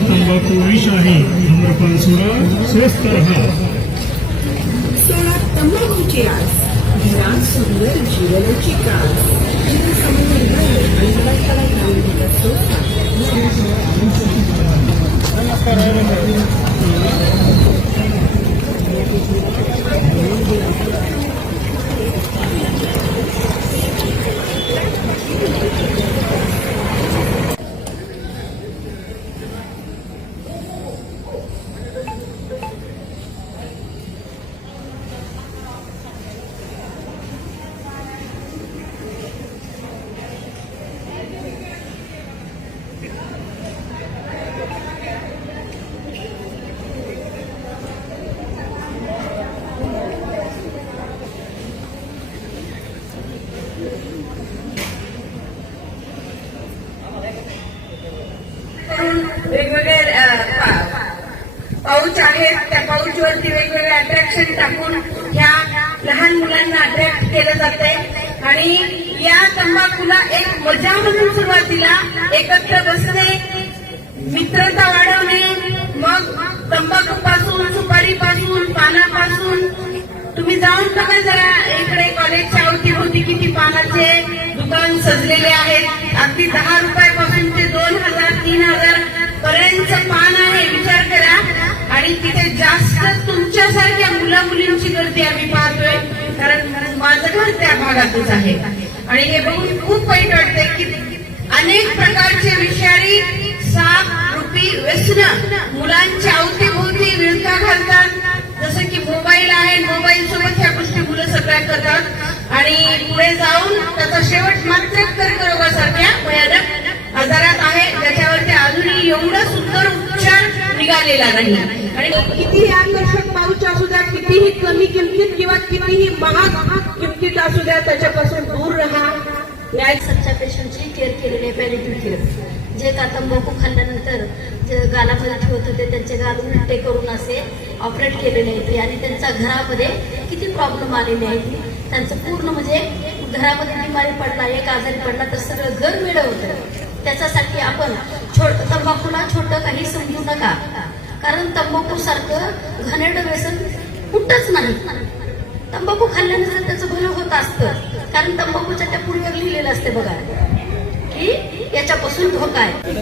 तंबाखू विष आहे धूम्रपान सोडा स्वस्थ रहा सोळा तंबाखूची आस घरात सुंदर जीवनाची कास जनसमन्वय वेगवेगळे पाऊच आहेत. त्या पाऊचवरती वेगवेगळे अट्रॅक्शन टाकून ह्या लहान मुलांना अट्रॅक्ट केलं जाते आणि या तंबाखूला एक मजा म्हणून सुरुवातीला एकत्र बसणे मित्रता वाढवणे मग तंबाखू पासून सुपारी पासून पानापासून तुम्ही जाऊन बघा जरा इकडे कॉलेजच्या अवतीभोवती घर आहे. आणि हे बघून खूप वाईट वाटते की अनेक प्रकारचे विषारी साप रुपी व्यसन मुलांच्या अवतीभोवती विळखा घालतात. जसं की मोबाईल आहे मोबाईल सोबत ह्या गोष्टी मुलं सगळ्या करतात. आणि पुढे जाऊन त्याचा शेवट मात्र कर्करोगासारख्या भयानक आजारात आहे. ज्याच्यावरती अजूनही एवढं सुंदर उपचार निघालेला नाही. आणि किती आकर्षण कितीही कमी किमतीत किंवा कितीही महाग किमतीत असू द्या त्याच्यापासून दूर राहा. न्याय सच्च्या पेशंटची केअर केलेली आहे पॅरेटिव्ह केअर जे का तंबाखू खाल्ल्यानंतर जे गालामध्ये ठेवत होते त्यांचे गाल उलटे करून असे ऑपरेट केलेले आहेत आणि त्यांच्या घरामध्ये किती प्रॉब्लेम आलेले आहेत. त्यांचं पूर्ण म्हणजे घरामध्ये बिमारी पडला एक आजारी पडला तर सगळं घर वेळ त्याच्यासाठी आपण छोट तंबाखूला छोटं काही समजू नका. कारण तंबाखू सारखं घनेड व्यसन कुठंच नाही. तंबाखू खाल्ल्यानंतर त्याचं भलं होत असतं कारण तंबाखूच्या त्या पुढीवर लिहिलेलं असते बघा. की याच्यापासून धोका आहे.